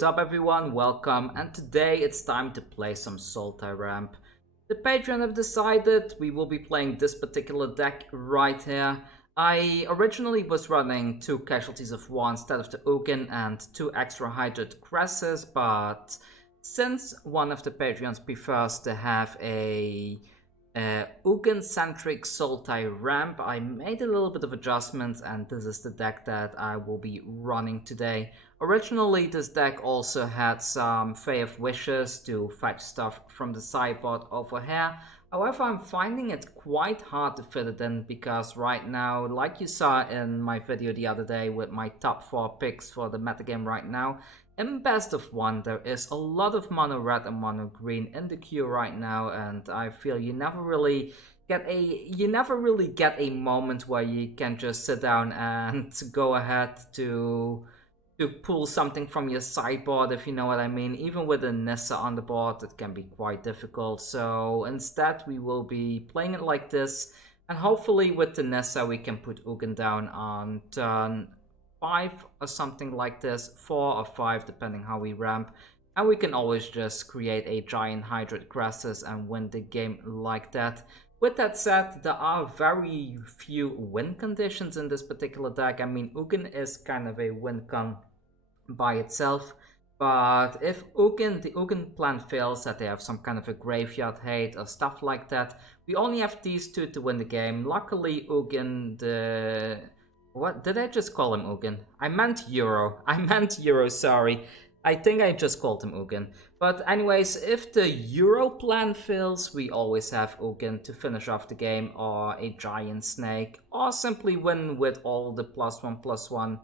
what's up everyone, welcome, and today it's time to play some Sultai ramp. The Patreon have decided we will be playing this particular deck right here. I originally was running 2 Casualties of War instead of the Ugin and 2 extra Hydroid Krasis, but since one of the Patreons prefers to have a Ugin-centric Sultai ramp, I made a little bit of adjustments and this is the deck that I will be running today. Originally this deck also had some Fae of Wishes to fetch stuff from the sideboard over here. However, I'm finding it quite hard to fit it in because right now, like you saw in my video the other day with my top 4 picks for the metagame right now, in best of 1 there is a lot of mono red and mono green in the queue right now, and I feel you never really get a moment where you can just sit down and go ahead to pull something from your sideboard, if you know what I mean. Even with a Nissa on the board, it can be quite difficult. So instead, we will be playing it like this, and hopefully with the Nissa, we can put Ugin down on turn 5 or something like this, 4 or 5, depending how we ramp. And we can always just create a giant Hydroid Krasis and win the game like that. With that said, there are very few win conditions in this particular deck. I mean, Ugin is kind of a win con by itself, but if the Ugin plan fails, that they have some kind of a graveyard hate or stuff like that, we only have these 2 to win the game. Luckily Ugin, what did I just call him? Ugin? I meant Euro, sorry. I think I just called him Ugin. But anyways, if the Euro plan fails, we always have Ugin to finish off the game, or a giant snake, or simply win with all the +1/+1,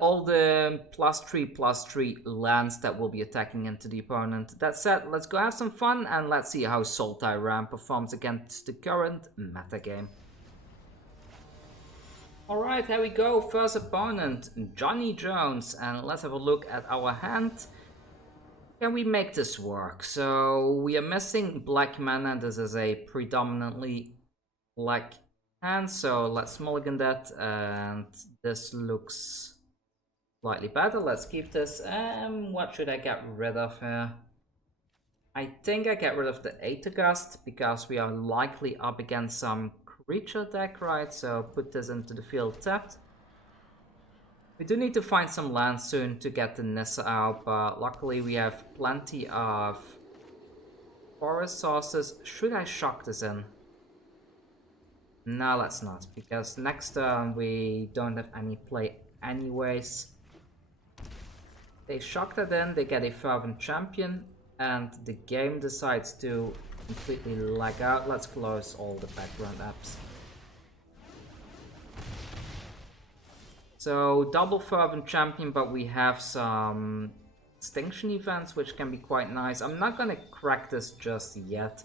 all the +3/+3 lands that will be attacking into the opponent. That said, let's go have some fun and let's see how Sultai ramp performs against the current metagame. Alright, here we go. First opponent, Johnny Jones, and let's have a look at our hand. Can we make this work? So we are missing black mana. This is a predominantly black hand, so let's mulligan that, and this looks slightly better. Let's keep this. What should I get rid of here? I think I get rid of the Aether Gust because we are likely up against some creature deck, right? So put this into the field tapped. We do need to find some land soon to get the Nissa out, but luckily we have plenty of forest sources. Should I shock this in? No, let's not, because next turn we don't have any play anyways. They shock that in, they get a Fervent Champion, and the game decides to completely lag out. Let's close all the background apps. So double Fervent Champion, but we have some Extinction Events, which can be quite nice. I'm not gonna crack this just yet.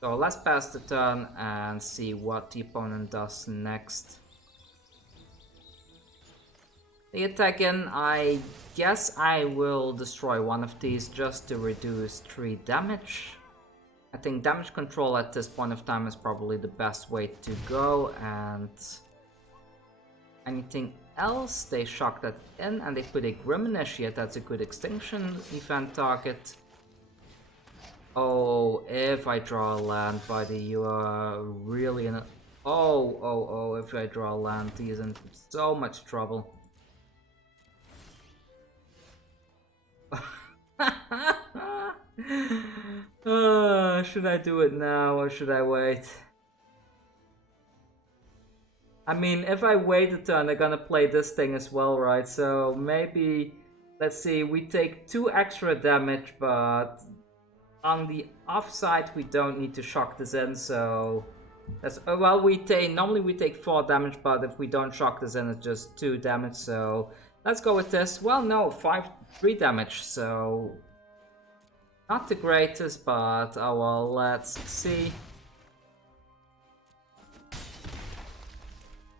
So let's pass the turn and see what the opponent does next. They attack in. I guess I will destroy one of these just to reduce 3 damage. I think damage control at this point of time is probably the best way to go, and anything else, they shock that in and they put a Grim Initiate. That's a good Extinction Event target. Oh, if I draw a land, buddy, you are really in a... Oh, if I draw a land, he is in so much trouble. Should I do it now or should I wait? I mean, if I wait a turn, they're gonna play this thing as well, right? So maybe, let's see, we take 2 extra damage, but on the offside we don't need to shock this in, so that's, well, normally we take 4 damage, but if we don't shock this in, it's just 2 damage, so let's go with this. Well, no, 3 damage, so not the greatest, but oh well, let's see.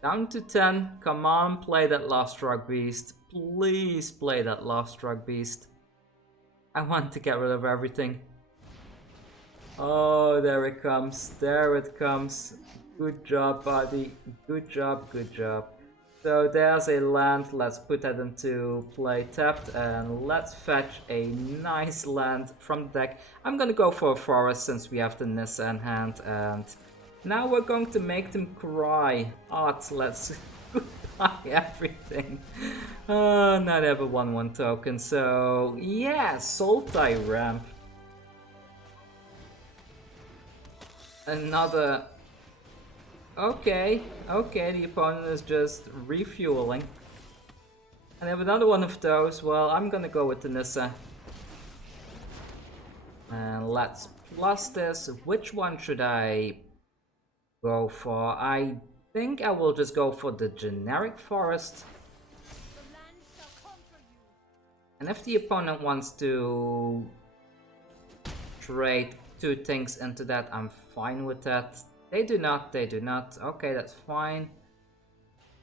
Down to 10. Come on, play that Lovestruck Beast. Please play that Lovestruck Beast. I want to get rid of everything. Oh, there it comes. There it comes. Good job, buddy. Good job, good job. So there's a land, let's put that into play tapped, and let's fetch a nice land from the deck. I'm gonna go for a forest since we have the Nissa in hand, and now we're going to make them cry. Art, let's goodbye everything. Not ever 1/1 token, so yeah, Sultai ramp. Another... Okay, the opponent is just refueling. And I have another one of those. Well, I'm gonna go with the Nissa. And let's plus this. Which one should I go for? I think I will just go for the generic forest. And if the opponent wants to trade 2 things into that, I'm fine with that. They do not. Okay, that's fine.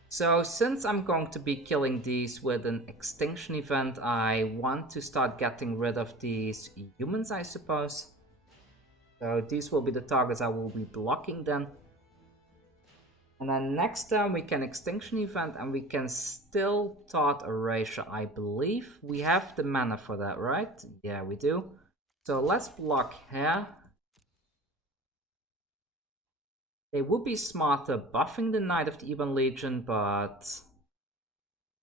So since I'm going to be killing these with an Extinction Event, I want to start getting rid of these humans, I suppose. So these will be the targets I will be blocking then. And then next turn we can Extinction Event and we can still Thought Erasure, I believe. We have the mana for that, right? Yeah, we do. So let's block here. They would be smarter buffing the Knight of the Ebon Legion, but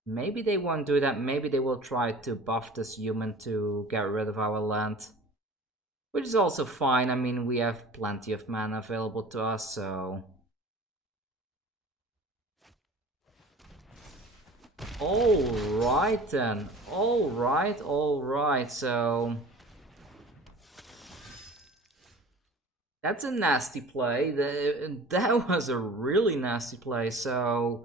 maybe they won't do that. Maybe they will try to buff this human to get rid of our land. Which is also fine. I mean, we have plenty of mana available to us, so... Alright then. Alright. So... That's a nasty play. That was a really nasty play. So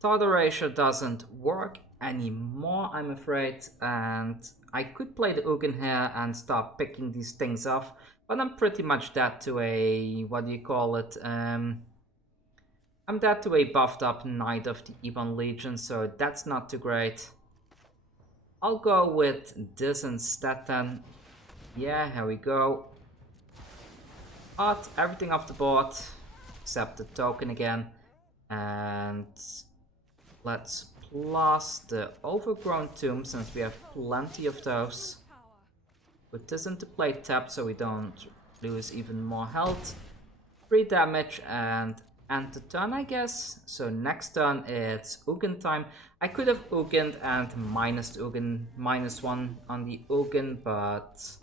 Thought Erasure doesn't work anymore, I'm afraid. And I could play the Ugin here and start picking these things off. But I'm pretty much dead to a... what do you call it? I'm dead to a buffed up Knight of the Ebon Legion, so that's not too great. I'll go with this instead then. Yeah, here we go. Art everything off the board, except the token again. And let's plus the Overgrown Tomb, since we have plenty of those. Put this into play tapped so we don't lose even more health. 3 damage and end the turn, I guess. So next turn it's Ugin time. I could have Ugined and minus Ugin, -1 on the Ugin, but...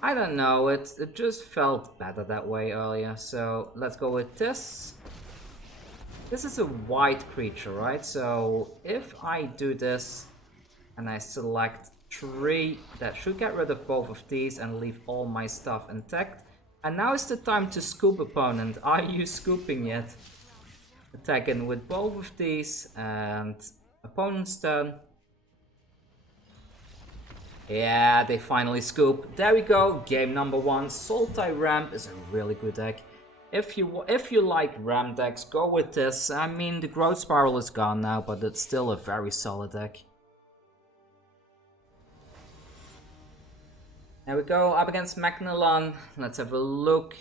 I don't know, it just felt better that way earlier, so let's go with this. This is a white creature, right? So if I do this and I select 3, that should get rid of both of these and leave all my stuff intact. And now is the time to scoop, opponent. Are you scooping yet? Attacking with both of these and opponent's turn. Yeah, they finally scoop. There we go, game number 1. Sultai Ramp is a really good deck. If you like ramp decks, go with this. I mean, the Growth Spiral is gone now, but it's still a very solid deck. There we go, up against Macnelon. Let's have a look.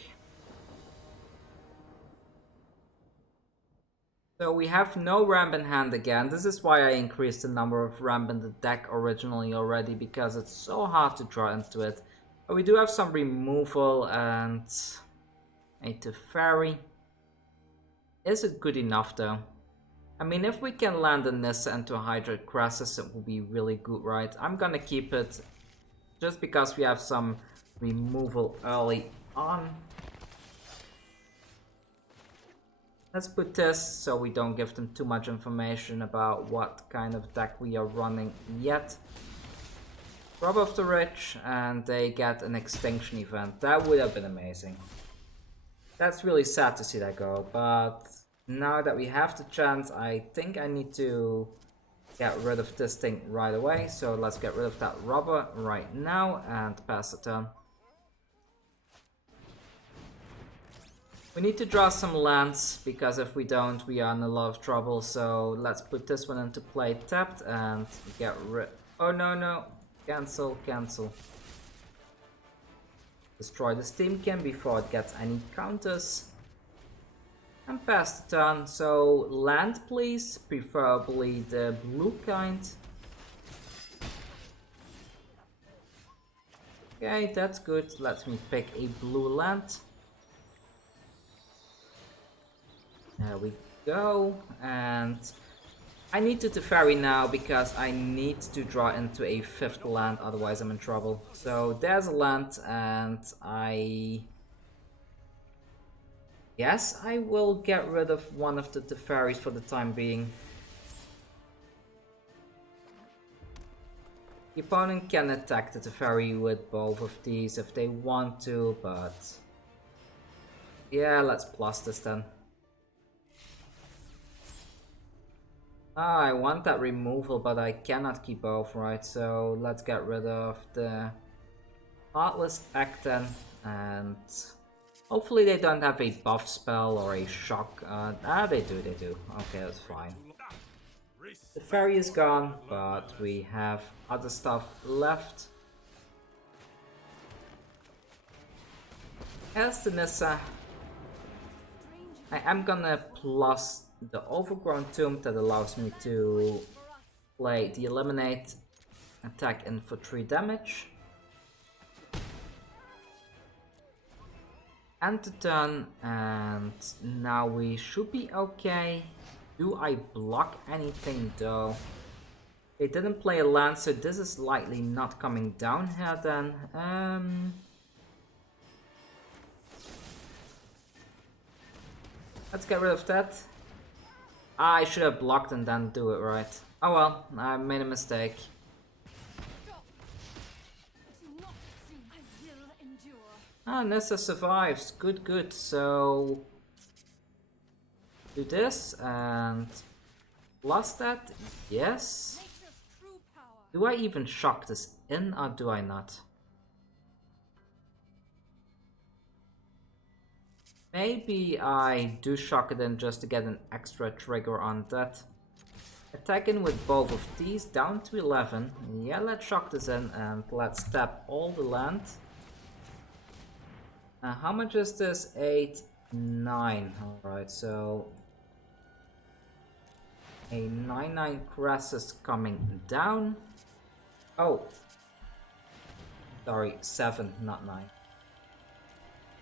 So we have no ramp in hand again. This is why I increased the number of ramp in the deck originally already, because it's so hard to draw into it. But we do have some removal and a Teferi. Is it good enough though? I mean, if we can land a Nissa into a Hydroid Krasis, it will be really good, right? I'm gonna keep it just because we have some removal early on. Let's put this so we don't give them too much information about what kind of deck we are running yet. Rob of the Rich, and they get an Extinction Event. That would have been amazing. That's really sad to see that go, but now that we have the chance, I think I need to get rid of this thing right away. So let's get rid of that rubber right now and pass the turn. We need to draw some lands, because if we don't, we are in a lot of trouble. So let's put this one into play tapped and get rid... Oh no, cancel. Destroy the Steamkin before it gets any counters. And pass the turn, so land please, preferably the blue kind. Okay, that's good. Let me pick a blue land. There we go. And I need to Teferi now because I need to draw into a 5th land, otherwise I'm in trouble. So there's a land, and yes, I will get rid of one of the Teferis for the time being. The opponent can attack the Teferi with both of these if they want to, but yeah, let's plus this then. I want that removal, but I cannot keep both, right? So let's get rid of the Heartless Act then, and hopefully they don't have a buff spell or a shock. They do. Okay, that's fine. The fairy is gone, but we have other stuff left. As the Nissa, I am gonna plus the Overgrown Tomb that allows me to play the Eliminate, attack in for 3 damage. End the turn, and now we should be okay. Do I block anything though? They didn't play a land, so this is likely not coming down here then. Let's get rid of that. I should have blocked and then do it right. Oh well, I made a mistake. Ah, Nissa survives. Good. So do this and plus that. Yes. Do I even shock this in or do I not? Maybe I do shock it in just to get an extra trigger on that. Attacking with both of these down to 11. Yeah, let's shock this in and let's tap all the land. How much is this? 8, 9. Alright, so a 9/9 Krasis coming down. Oh, sorry, 7, not 9.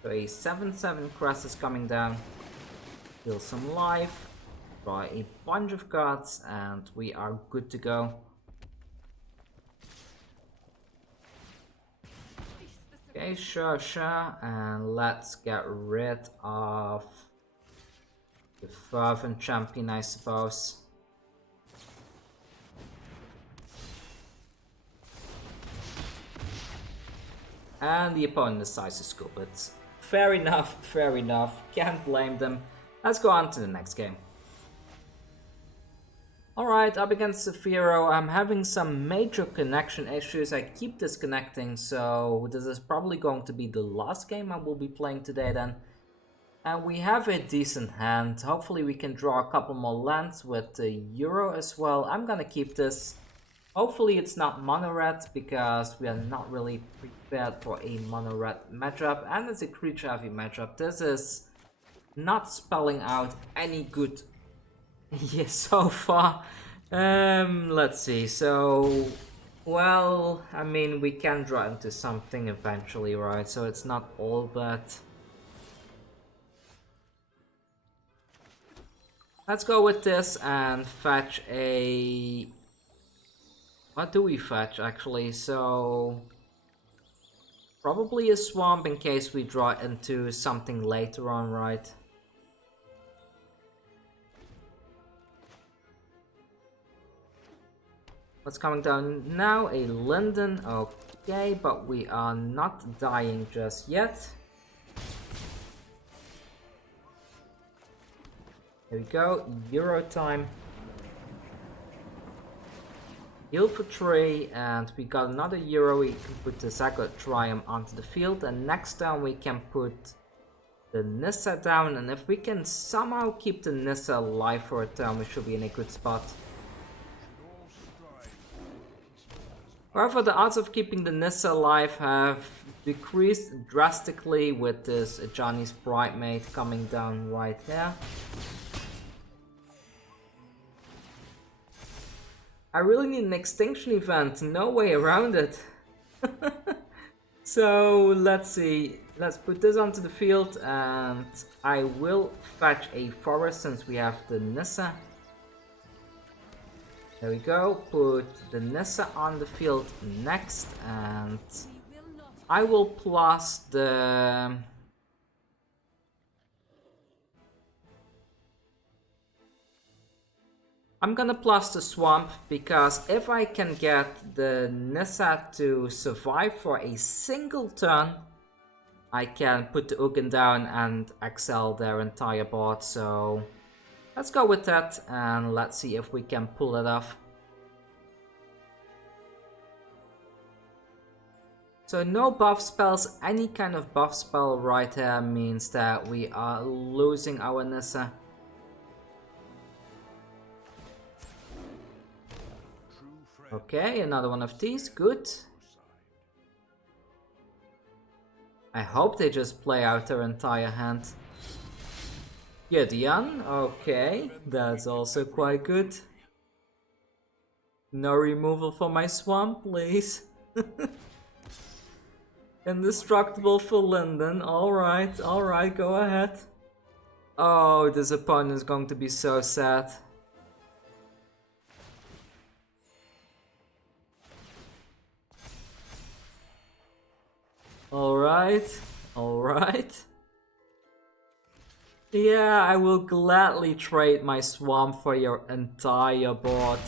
So a 7/7 Krasis coming down. Heal some life. Draw a bunch of cards, and we are good to go. Okay, sure, and let's get rid of the Fervent Champion, I suppose. And the opponent decides to scoop it. Fair enough, can't blame them. Let's go on to the next game. Alright, up against Fiora, I'm having some major connection issues. I keep disconnecting, so this is probably going to be the last game I will be playing today then. And we have a decent hand. Hopefully we can draw a couple more lands with the Euro as well. I'm gonna keep this. Hopefully it's not mono red, because we are not really prepared for a mono red matchup, and it's a creature heavy matchup. This is not spelling out any good yeah, so far. Let's see. So, well, I mean, we can draw into something eventually, right? So it's not all bad. Let's go with this and fetch a... What do we fetch, actually? So probably a swamp in case we draw into something later on, right? What's coming down now? A Linden, okay, but we are not dying just yet. There we go, Euro time. Heal for 3, and we got another Euro. We can put the Zagoth Triome onto the field, and next turn we can put the Nissa down, and if we can somehow keep the Nissa alive for a turn, we should be in a good spot. However, the odds of keeping the Nissa alive have decreased drastically with this Johnny's Bridemaid coming down right here. I really need an Extinction Event, no way around it. So let's see, let's put this onto the field and I will fetch a forest since we have the Nissa. There we go, put the Nissa on the field next and I will plus the... I'm gonna plus the Swamp because if I can get the Nissa to survive for a single turn, I can put the Ugin down and excel their entire board. So let's go with that and let's see if we can pull it off. So no buff spells, any kind of buff spell right here means that we are losing our Nissa. Okay, another one of these, good. I hope they just play out their entire hand. Gideon, okay, that's also quite good. No removal for my Swamp, please. Indestructible for Linden, alright, go ahead. Oh, this opponent is going to be so sad. Alright. Yeah, I will gladly trade my Swamp for your entire board.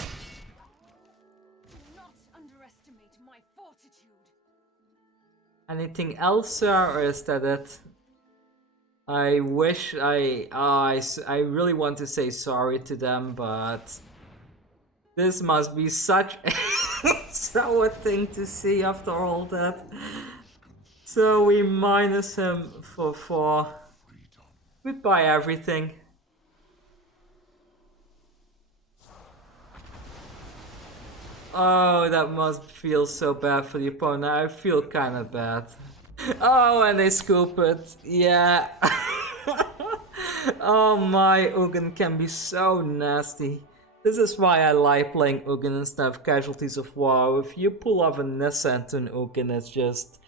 Do not underestimate my fortitude. Anything else, sir, or is that it? I wish I really want to say sorry to them, but this must be such a sour thing to see after all that. So we minus him for 4. Goodbye everything. Oh, that must feel so bad for the opponent. I feel kinda bad. Oh, and they scoop it. Yeah. Oh my, Ugin can be so nasty. This is why I like playing Ugin instead of Casualties of War. If you pull off a Nissa into an Ugin, it's just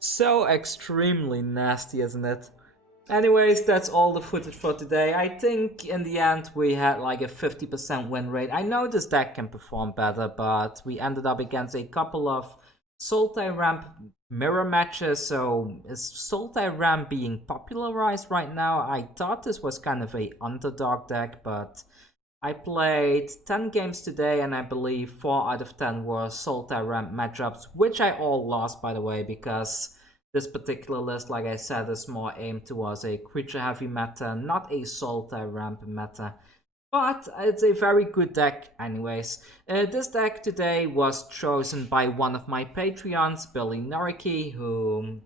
so extremely nasty, isn't it? Anyways, that's all the footage for today. I think in the end we had like a 50% win rate. I know this deck can perform better, but we ended up against a couple of Sultai ramp mirror matches. So is Sultai ramp being popularized right now? I thought this was kind of a underdog deck, but I played 10 games today and I believe 4 out of 10 were Sultai ramp matchups, which I all lost, by the way, because this particular list, like I said, is more aimed towards a creature heavy meta, not a Sultai ramp meta. But it's a very good deck anyways. This deck today was chosen by one of my Patreons, Billy Noriki, who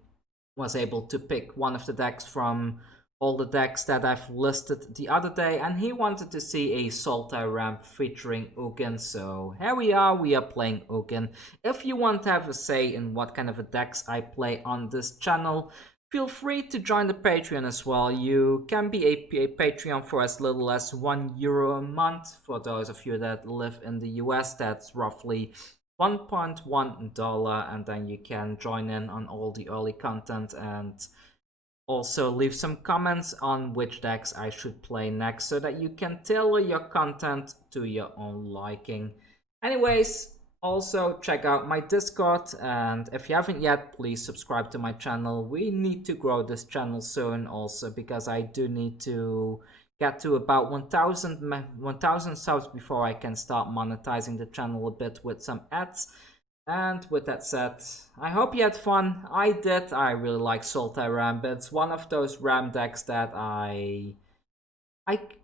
was able to pick one of the decks from all the decks that I've listed the other day, and he wanted to see a Sultai ramp featuring Ugin, so here we are playing Ugin. If you want to have a say in what kind of a decks I play on this channel, feel free to join the Patreon as well. You can be a Patreon for as little as €1 a month. For those of you that live in the US, that's roughly $1.1, and then you can join in on all the early content and also leave some comments on which decks I should play next so that you can tailor your content to your own liking. Anyways, also check out my Discord, and if you haven't yet, please subscribe to my channel. We need to grow this channel soon also, because I do need to get to about 1,000 subs before I can start monetizing the channel a bit with some ads. And with that said, I hope you had fun. I did. I really like Sultai Ramp. It's one of those Ram decks that I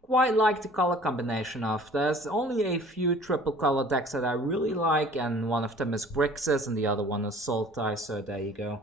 quite like the color combination of. There's only a few triple color decks that I really like, and one of them is Grixis and the other one is Sultai, so there you go.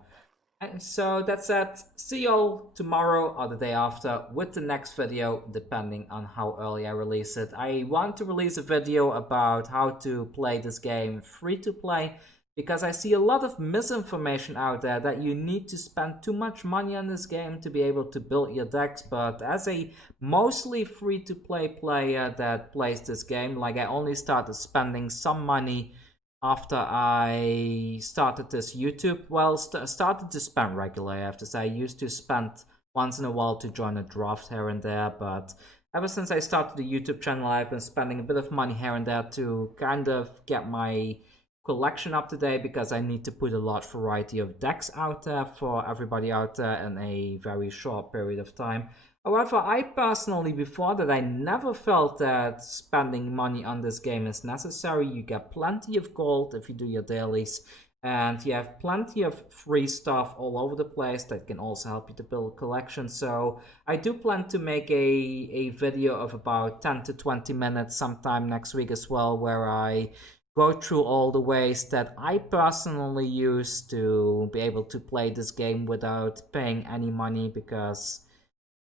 And so that's it. See y'all tomorrow or the day after with the next video, depending on how early I release it. I want to release a video about how to play this game free to play, because I see a lot of misinformation out there that you need to spend too much money on this game to be able to build your decks. But as a mostly free-to-play player that plays this game, like, I only started spending some money after I started this YouTube. Well, started to spend regularly, I have to say. I used to spend once in a while to join a draft here and there, but ever since I started the YouTube channel, I've been spending a bit of money here and there to kind of get my collection up to date, because I need to put a large variety of decks out there for everybody out there in a very short period of time. However, I personally, before that, I never felt that spending money on this game is necessary. You get plenty of gold if you do your dailies, and you have plenty of free stuff all over the place that can also help you to build a collection. So I do plan to make a video of about 10 to 20 minutes sometime next week as well, where I go through all the ways that I personally use to be able to play this game without paying any money, because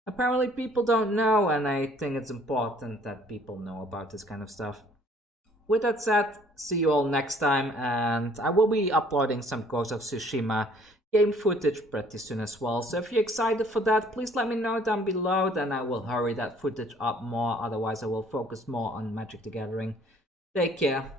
apparently people don't know, and I think it's important that people know about this kind of stuff. With that said, see you all next time, and I will be uploading some Ghost of Tsushima game footage pretty soon as well. So if you're excited for that, please let me know down below, then I will hurry that footage up more. Otherwise, I will focus more on Magic the Gathering. Take care.